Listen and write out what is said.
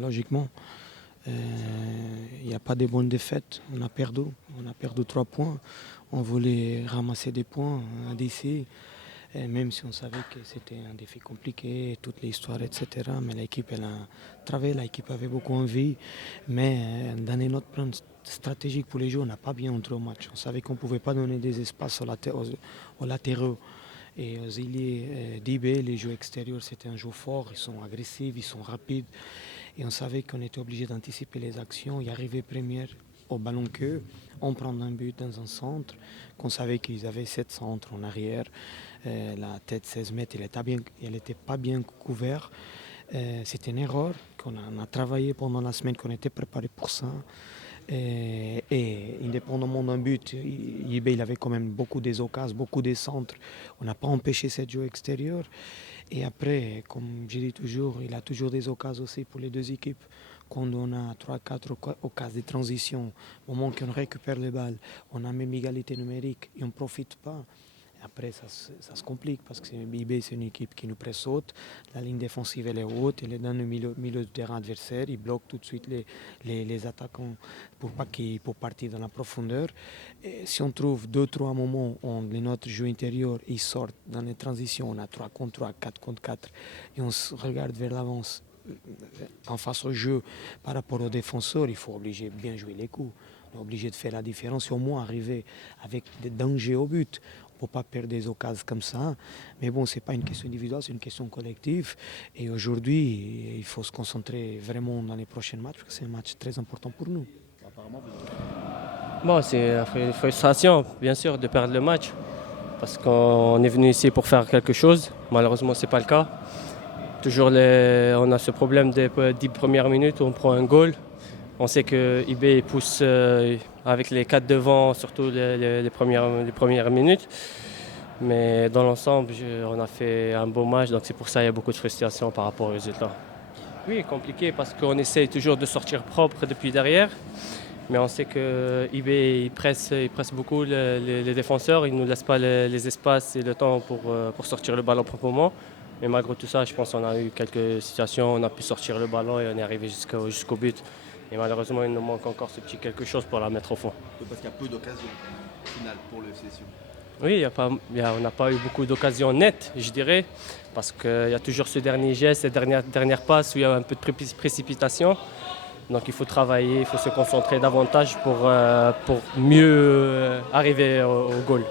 Logiquement. Il n'y a pas de bonnes défaites. On a perdu. On a perdu 3 points. On voulait ramasser des points à DC. Et même si on savait que c'était un défi compliqué, toute l'histoire, etc. Mais l'équipe, elle a travaillé, l'équipe avait beaucoup envie. Mais dans notre plan stratégique pour les jeux, on n'a pas bien entré au match. On savait qu'on ne pouvait pas donner des espaces aux latéraux et aux ailiers d'IB. Les jeux extérieurs, c'était un jeu fort. Ils sont agressifs, ils sont rapides. Et on savait qu'on était obligé d'anticiper les actions y arriver première au ballon qu'eux, en prendre un but dans un centre, qu'on savait qu'ils avaient 7 centres en arrière. La tête 16 mètres, elle n'était pas bien couverte. C'était une erreur qu'on a travaillé pendant la semaine, qu'on était préparé pour ça. Et indépendamment d'un but, Yibé il avait quand même beaucoup des occasions, beaucoup des centres. On n'a pas empêché ce jeu extérieur. Et après, comme je dis toujours, il a toujours des occasions aussi pour les deux équipes. Quand on a 3-4 occasions de transition, au moment qu'on récupère les balles, on a même égalité numérique et on ne profite pas. Après, ça se complique parce que IB, c'est une équipe qui nous presse haute. La ligne défensive, elle est haute. Elle est dans le milieu de terrain adversaire. Il bloque tout de suite les attaquants pour pas qu'ils pour partir dans la profondeur. Et si on trouve 2-3 moments où notre jeu intérieur il sort dans les transitions, on a 3 contre 3, 4 contre 4, et on se regarde vers l'avance en face au jeu par rapport aux défenseurs, il faut obliger de bien jouer les coups. On est obligé de faire la différence et au moins arriver avec des dangers au but. On ne peut pas perdre des occasions comme ça. Mais bon, ce n'est pas une question individuelle, c'est une question collective. Et aujourd'hui, il faut se concentrer vraiment dans les prochains matchs, parce que c'est un match très important pour nous. Bon, c'est une frustration, bien sûr, de perdre le match. Parce qu'on est venu ici pour faire quelque chose. Malheureusement, ce n'est pas le cas. Toujours, on a ce problème des 10 premières minutes où on prend un goal. On sait que IB pousse avec les 4 devant, surtout les premières minutes. Mais dans l'ensemble, on a fait un beau match, donc c'est pour ça qu'il y a beaucoup de frustration par rapport aux résultats. Oui, compliqué parce qu'on essaye toujours de sortir propre depuis derrière. Mais on sait que IB il presse beaucoup les défenseurs, il ne nous laisse pas les espaces et le temps pour sortir le ballon proprement. Mais malgré tout ça, je pense qu'on a eu quelques situations, on a pu sortir le ballon et on est arrivé jusqu'au but. Et malheureusement, il nous manque encore ce petit quelque chose pour la mettre au fond. Parce qu'il y a peu d'occasions finales pour le FC Sion. Oui, on n'a pas eu beaucoup d'occasions nettes, je dirais, parce qu'il y a toujours ce dernier geste, cette dernière passe où il y a un peu de précipitation. Donc il faut travailler, il faut se concentrer davantage pour mieux arriver au goal.